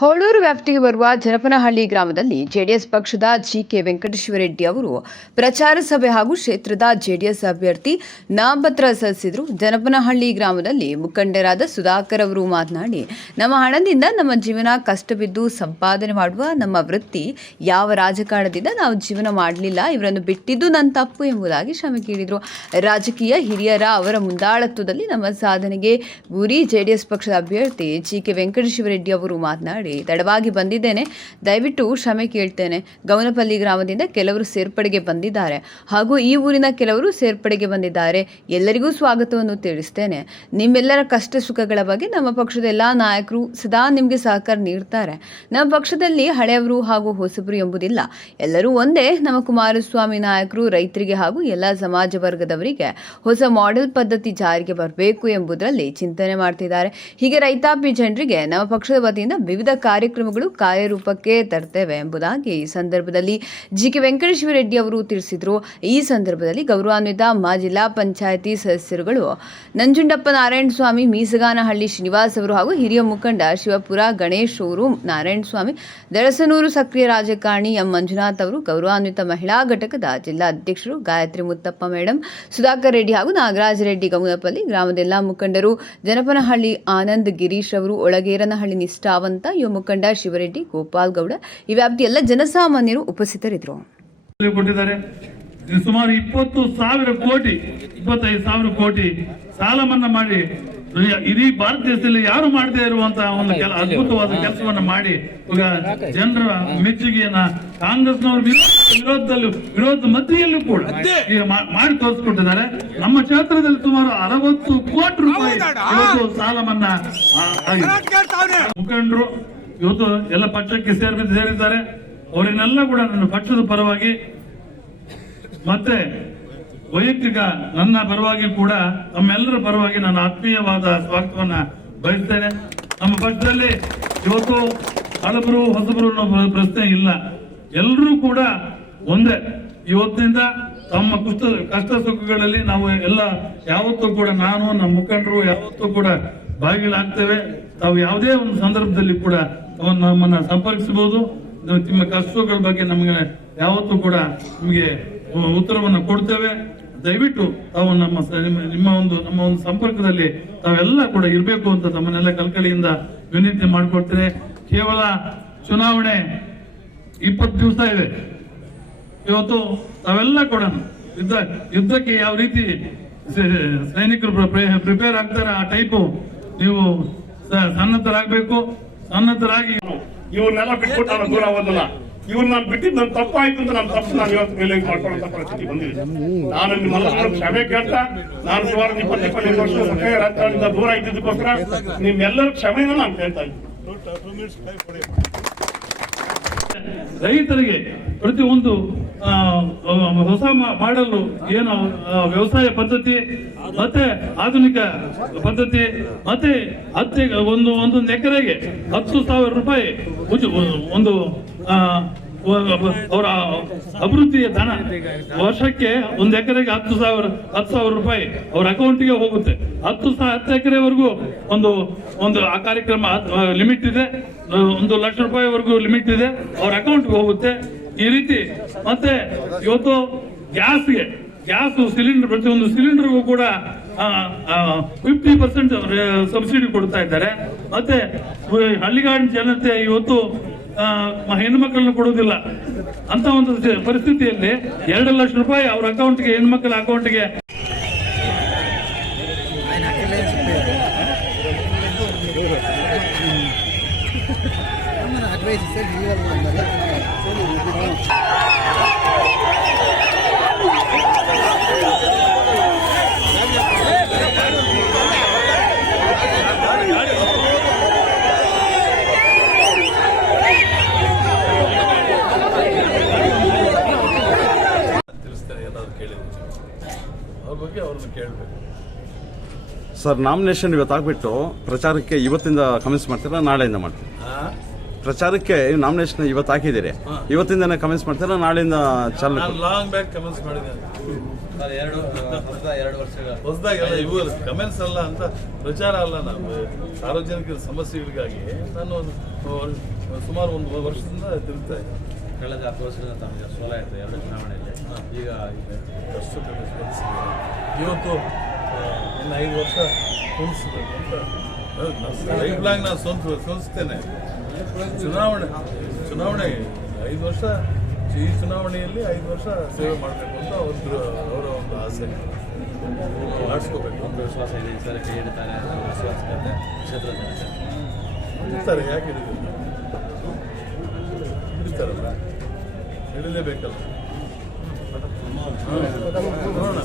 ಹೋಳೂರು ವ್ಯಾಪ್ತಿಗೆ ಬರುವ ಜನಪನಹಳ್ಳಿ ಗ್ರಾಮದಲ್ಲಿ ಜೆಡಿಎಸ್ ಪಕ್ಷದ ಜಿಕೆ ವೆಂಕಟೇಶ್ವರರೆಡ್ಡಿ ಅವರು ಪ್ರಚಾರ ಸಭೆ ಹಾಗೂ ಕ್ಷೇತ್ರದ ಜೆಡಿಎಸ್ ಅಭ್ಯರ್ಥಿ ನಾಮಪತ್ರ ಸಲ್ಲಿಸಿದರು. ಜನಪನಹಳ್ಳಿ ಗ್ರಾಮದಲ್ಲಿ ಮುಖಂಡರಾದ ಸುಧಾಕರ್ ಅವರು ಮಾತನಾಡಿ, ನಮ್ಮ ಹಣದಿಂದ ನಮ್ಮ ಜೀವನ ಕಷ್ಟಬಿದ್ದು ಸಂಪಾದನೆ ಮಾಡುವ ನಮ್ಮ ವೃತ್ತಿ, ಯಾವ ರಾಜಕಾರಣದಿಂದ ನಾವು ಜೀವನ ಮಾಡಲಿಲ್ಲ, ಇವರನ್ನು ಬಿಟ್ಟಿದ್ದು ನನ್ನ ತಪ್ಪು ಎಂಬುದಾಗಿ ಕ್ಷಮೆ ಕೇಳಿದರು. ರಾಜಕೀಯ ಹಿರಿಯರ ಅವರ ಮುಂದಾಳತ್ವದಲ್ಲಿ ನಮ್ಮ ಸಾಧನೆಗೆ ಗುರಿ ಜೆಡಿಎಸ್ ಪಕ್ಷದ ಅಭ್ಯರ್ಥಿ ಜಿಕೆ ವೆಂಕಟೇಶ್ವರರೆಡ್ಡಿ ಅವರು ಮಾತನಾಡಿ, ತಡವಾಗಿ ಬಂದಿದ್ದೇನೆ, ದಯವಿಟ್ಟು ಕ್ಷಮೆ ಕೇಳ್ತೇನೆ. ಗೌನಪಲ್ಲಿ ಗ್ರಾಮದಿಂದ ಕೆಲವರು ಸೇರ್ಪಡೆಗೆ ಬಂದಿದ್ದಾರೆ ಹಾಗೂ ಈ ಊರಿನ ಕೆಲವರು ಸೇರ್ಪಡೆಗೆ ಬಂದಿದ್ದಾರೆ. ಎಲ್ಲರಿಗೂ ಸ್ವಾಗತವನ್ನು ತಿಳಿಸ್ತೇನೆ. ನಿಮ್ಮೆಲ್ಲರ ಕಷ್ಟ ಸುಖಗಳ ಬಗ್ಗೆ ನಮ್ಮ ಪಕ್ಷದ ಎಲ್ಲ ನಾಯಕರು ಸದಾ ನಿಮಗೆ ಸಹಕಾರ ನೀಡ್ತಾರೆ. ನಮ್ಮ ಪಕ್ಷದಲ್ಲಿ ಹಳೆಯವರು ಹಾಗೂ ಹೊಸಬರು ಎಂಬುದಿಲ್ಲ, ಎಲ್ಲರೂ ಒಂದೇ. ನಮ್ಮ ಕುಮಾರಸ್ವಾಮಿ ನಾಯಕರು ರೈತರಿಗೆ ಹಾಗೂ ಎಲ್ಲ ಸಮಾಜ ವರ್ಗದವರಿಗೆ ಹೊಸ ಮಾಡೆಲ್ ಪದ್ಧತಿ ಜಾರಿಗೆ ಬರಬೇಕು ಎಂಬುದರಲ್ಲಿ ಚಿಂತನೆ ಮಾಡ್ತಿದ್ದಾರೆ. ಹೀಗೆ ರೈತಾಪಿ ಜನರಿಗೆ ನಮ್ಮ ಪಕ್ಷದ ವತಿಯಿಂದ ವಿವಿಧ ಕಾರ್ಯಕ್ರಮಗಳು ಕಾರ್ಯರೂಪಕ್ಕೆ ತರ್ತೇವೆ ಎಂಬುದಾಗಿ ಈ ಸಂದರ್ಭದಲ್ಲಿ ಜಿಕೆ ವೆಂಕಟೇಶ್ವರರೆಡ್ಡಿ ಅವರು ತಿಳಿಸಿದರು. ಈ ಸಂದರ್ಭದಲ್ಲಿ ಗೌರವಾನ್ವಿತ ಜಿಲ್ಲಾ ಪಂಚಾಯಿತಿ ಸದಸ್ಯರುಗಳು ನಂಜುಂಡಪ್ಪ ನಾರಾಯಣಸ್ವಾಮಿ, ಮೀಸಗಾನಹಳ್ಳಿ ಶ್ರೀನಿವಾಸ್ ಅವರು ಹಾಗೂ ಹಿರಿಯ ಮುಖಂಡ ಶಿವಪುರ ಗಣೇಶ್ ಅವರು, ನಾರಾಯಣಸ್ವಾಮಿ, ದಳಸನೂರು ಸಕ್ರಿಯ ರಾಜಕಾರಣಿ ಎಂ ಮಂಜುನಾಥ್ ಅವರು, ಗೌರವಾನ್ವಿತ ಮಹಿಳಾ ಘಟಕದ ಜಿಲ್ಲಾ ಅಧ್ಯಕ್ಷರು ಗಾಯತ್ರಿ ಮುತ್ತಪ್ಪ ಮೇಡಂ, ಸುಧಾಕರ್ ರೆಡ್ಡಿ ಹಾಗೂ ನಾಗರಾಜ ರೆಡ್ಡಿ, ಗೌನಪಲ್ಲಿ ಗ್ರಾಮದ ಎಲ್ಲ ಮುಖಂಡರು, ಜನಪನಹಳ್ಳಿ ಆನಂದ್, ಗಿರೀಶ್ ಅವರು, ಒಳಗೇರನಹಳ್ಳಿ ನಿಷ್ಠಾವಂತ ಯುವ ಮುಖಂಡ ಶಿವರೆಡ್ಡಿ, ಗೋಪಾಲ್ ಗೌಡ, ಈ ವ್ಯಾಪ್ತಿ ಎಲ್ಲ ಜನಸಾಮಾನ್ಯರು ಉಪಸ್ಥಿತರಿದ್ದರು. ಸುಮಾರು 20,000 ಕೋಟಿ 25,000 ಕೋಟಿ ಸಾಲ ಮನ್ನಾ ಮಾಡಿ ಇಡೀ ಭಾರತ ದೇಶದಲ್ಲಿ ಯಾರು ಮಾಡದೇ ಇರುವಂತಹ ಒಂದು ಅದ್ಭುತವಾದ ಕೆಲಸವನ್ನ ಮಾಡಿ ಜನರ ಮೆಚ್ಚುಗೆಯನ್ನ ಕಾಂಗ್ರೆಸ್ನವರು ವಿರೋಧ ಮಧ್ಯೆಯಲ್ಲೂ ಕೂಡ ಮಾಡಿ ತೋರಿಸ್ಕೊಟ್ಟಿದ್ದಾರೆ. ನಮ್ಮ ಕ್ಷೇತ್ರದಲ್ಲಿ ಸುಮಾರು 60 ಕೋಟಿ ರೂಪಾಯಿ ಇವತ್ತು ಸಾಲ ಮನ್ನಾ ಮುಖಂಡರು ಇವತ್ತು ಎಲ್ಲ ಪಕ್ಷಕ್ಕೆ ಸೇರಿದ್ದಾರೆ. ಅವರನ್ನೆಲ್ಲ ಕೂಡ ನನ್ನ ಪಕ್ಷದ ಪರವಾಗಿ ಮತ್ತೆ ವೈಯಕ್ತಿಕ ನನ್ನ ಪರವಾಗಿ ಕೂಡ ನಮ್ಮೆಲ್ಲರ ಪರವಾಗಿ ನಾನು ಆತ್ಮೀಯವಾದ ಸ್ವಾಗತವನ್ನ ಬಯಸ್ತೇನೆ. ನಮ್ಮ ಪಕ್ಷದಲ್ಲಿ ಇವತ್ತು ಹಳಬರು ಹೊಸಬರು ಅನ್ನೋ ಪ್ರಶ್ನೆ ಇಲ್ಲ, ಎಲ್ಲರೂ ಕೂಡ ಒಂದೇ. ಇವತ್ತಿನಿಂದ ತಮ್ಮ ಕಷ್ಟ ಸುಖಗಳಲ್ಲಿ ನಾವು ಎಲ್ಲ ಯಾವತ್ತೂ ಕೂಡ ನಾನು ನಮ್ಮ ಮುಖಂಡರು ಯಾವತ್ತೂ ಕೂಡ ಭಾಗಿಗಳಾಗ್ತೇವೆ. ತಾವು ಯಾವುದೇ ಒಂದು ಸಂದರ್ಭದಲ್ಲಿ ಕೂಡ ನಮ್ಮನ್ನ ಸಂಪರ್ಕಿಸಬಹುದು. ನಿಮ್ಮ ಕಷ್ಟಗಳ ಬಗ್ಗೆ ನಮಗೆ ಯಾವತ್ತೂ ಕೂಡ ನಿಮಗೆ ಉತ್ತರವನ್ನು ಕೊಡ್ತೇವೆ. ದಯವಿಟ್ಟು ತಾವು ನಮ್ಮ ಒಂದು ಸಂಪರ್ಕದಲ್ಲಿ ತಾವೆಲ್ಲ ಕೂಡ ಇರಬೇಕು ಅಂತ ತಮ್ಮನ್ನೆಲ್ಲ ಕಲ್ಕಳಿಯಿಂದ ವಿನಂತಿ ಮಾಡಿಕೊಡ್ತೇನೆ. ಕೇವಲ ಚುನಾವಣೆ 20 ದಿವಸ ಇದೆ. ಇವತ್ತು ತಾವೆಲ್ಲ ಕೂಡ ಯುದ್ಧಕ್ಕೆ ಯಾವ ರೀತಿ ಸೈನಿಕರು ಪ್ರಿಪೇರ್ ಆಗ್ತಾರೆ ಆ ಟೈಪು ನೀವು ಸನ್ನದ್ಧರಾಗಬೇಕು. ಸನ್ನದ್ಧರಾಗಿ ಇವ್ರನ್ನೆಲ್ಲ ಬಿಟ್ಬಿಟ್ಟು ನಾನು ದೂರ ಹೋದಲ್ಲ. ಇವ್ರು ನಾನು ಬಿಟ್ಟಿದ್ದು ನನ್ನ ತಪ್ಪಾಯ್ತು ಅಂತ ನನ್ನ ತಪ್ಪು ನಾನು ಇವತ್ತು ಮೇಲೆ ಮಾಡ್ಕೊಳ್ಳೋ ಪರಿಸ್ಥಿತಿ ಬಂದಿದೆ. ನಾನು ನಿಮ್ಮೆಲ್ಲರೂ ಕ್ಷಮೆ ಕೇಳ್ತಾ, ನಾನು ಸುಮಾರು 20-25 ವರ್ಷ ಸಕ್ರಿಯ ರಾಜಕಾರಣದಿಂದ ದೂರ ಇದ್ದಿದ್ದಕ್ಕೋಸ್ಕರ ನಿಮ್ಮೆಲ್ಲರೂ ಕ್ಷಮೆನ ನಾನು ಕೇಳ್ತಾ ಇದ್ದೀನಿ. ರೈತರಿಗೆ ಪ್ರತಿಯೊಂದು ಹೊಸ ಮಾಡಲು ಏನು ವ್ಯವಸಾಯ ಪದ್ಧತಿ ಮತ್ತೆ ಆಧುನಿಕ ಪದ್ಧತಿ ಮತ್ತೆ ಒಂದೊಂದು ಎಕರೆಗೆ 10,000 ರೂಪಾಯಿ ಒಂದು ಅವರ ಅಭಿವೃದ್ಧಿಯ ಧನ ವರ್ಷಕ್ಕೆ ಒಂದು ಎಕರೆಗೆ 10,000 ರೂಪಾಯಿ ಅವರ ಅಕೌಂಟ್ಗೆ ಹೋಗುತ್ತೆ. 10 ಎಕರೆವರೆಗೂ ಒಂದು ಆ ಕಾರ್ಯಕ್ರಮ ಲಿಮಿಟ್ ಇದೆ. 1 ಲಕ್ಷ ರೂಪಾಯಿವರೆಗೂ ಲಿಮಿಟ್ ಇದೆ, ಅವ್ರ ಅಕೌಂಟ್ಗೆ ಹೋಗುತ್ತೆ. ಈ ರೀತಿ ಮತ್ತೆ ಇವತ್ತು ಗ್ಯಾಸ್ ಸಿಲಿಂಡರ್ ಪ್ರತಿಯೊಂದು ಸಿಲಿಂಡರ್ಗೂ ಕೂಡ 50% ಸಬ್ಸಿಡಿ ಕೊಡ್ತಾ ಇದ್ದಾರೆ. ಮತ್ತೆ ಹಳ್ಳಿಗಾಡಿನ ಜನತೆ ಇವತ್ತು ಹೆಣ್ಮಕ್ಳನ್ನ ಕೊಡುವುದಿಲ್ಲ ಅಂತ ಒಂದು ಪರಿಸ್ಥಿತಿಯಲ್ಲಿ 2 ಲಕ್ಷ ರೂಪಾಯಿ ಅವ್ರ ಅಕೌಂಟ್ಗೆ, ಹೆಣ್ಮಕ್ಳ ಅಕೌಂಟ್ಗೆ ಸರ್, ನಾಮಿನೇಷನ್ ಇವತ್ತು ಆಗ್ಬಿಟ್ಟು ಪ್ರಚಾರಕ್ಕೆ ಇವತ್ತಿಂದ ಕಮೆನ್ಸ್ ಮಾಡ್ತೀರಾ, ನಾಳೆಯಿಂದ ಮಾಡ್ತೀರಾ? ಪ್ರಚಾರಕ್ಕೆ ನಾಮಿನೇಷನ್ ಇವತ್ತು ಹಾಕಿದ್ದೀರಿ, ಇವತ್ತಿಂದ ಕಮೆಂಟ್ಸ್ ಮಾಡ್ತೀರಾ ನಾಳೆಯಿಂದ ಚಾಲನೆ? ನಾನು ಲಾಂಗ್ ಬ್ಯಾಕ್ ಕಮೆಂಟ್ಸ್ ಮಾಡಿದ್ದೇನೆ. ಹೊಸದಾಗೆಲ್ಲ ಇವು ಕಮೆಂಟ್ಸ್ ಅಲ್ಲ ಅಂತ ಪ್ರಚಾರ ಅಲ್ಲ, ನಾವು ಸಾರ್ವಜನಿಕರ ಸಮಸ್ಯೆಗಳಿಗಾಗಿ ನಾನು ಸುಮಾರು ಒಂದು ವರ್ಷದಿಂದ ತಿರುಗ್ತಾ ಇದ್ದೆ. ಕಳೆದ 10 ವರ್ಷದಿಂದ ತಮಗೆ ಸೋಲಾಯಿತು 2 ಚುನಾವಣೆಯಲ್ಲಿ. ಈಗ ಅಷ್ಟು ಕಡೆ ಸ್ಪಂದಿಸಿದೆ. ಇವತ್ತು ಇನ್ನು 5 ವರ್ಷ ಸೋಲಿಸಬೇಕು ಅಂತ ಲೈಫ್ ಲಾಂಗ್ ನಾನು ಸೋಲಿಸ್ತೇನೆ. ಚುನಾವಣೆ 5 ವರ್ಷ, ಈ ಚುನಾವಣೆಯಲ್ಲಿ 5 ವರ್ಷ ಸೇವೆ ಮಾಡಬೇಕು ಅಂತ ಅವರ ಒಂದು ಆಸೆ ಮಾಡಿಸ್ಕೋಬೇಕು. ಒಂದು ವಿಶ್ವಾಸ ಇದೆ, ಈ ಸಲ ಕೈ ಹಿಡಿತಾರೆ ಅನ್ನೋ ವಿಶ್ವಾಸ ಇದೆ ಕ್ಷೇತ್ರದ ಹಿಡಿತಾರೆ. ಯಾಕೆ ಹಿಡಿತಾರಲ್ಲ, ಹಿಡಿಲೇಬೇಕಲ್ಲ. ನೋಡೋಣ.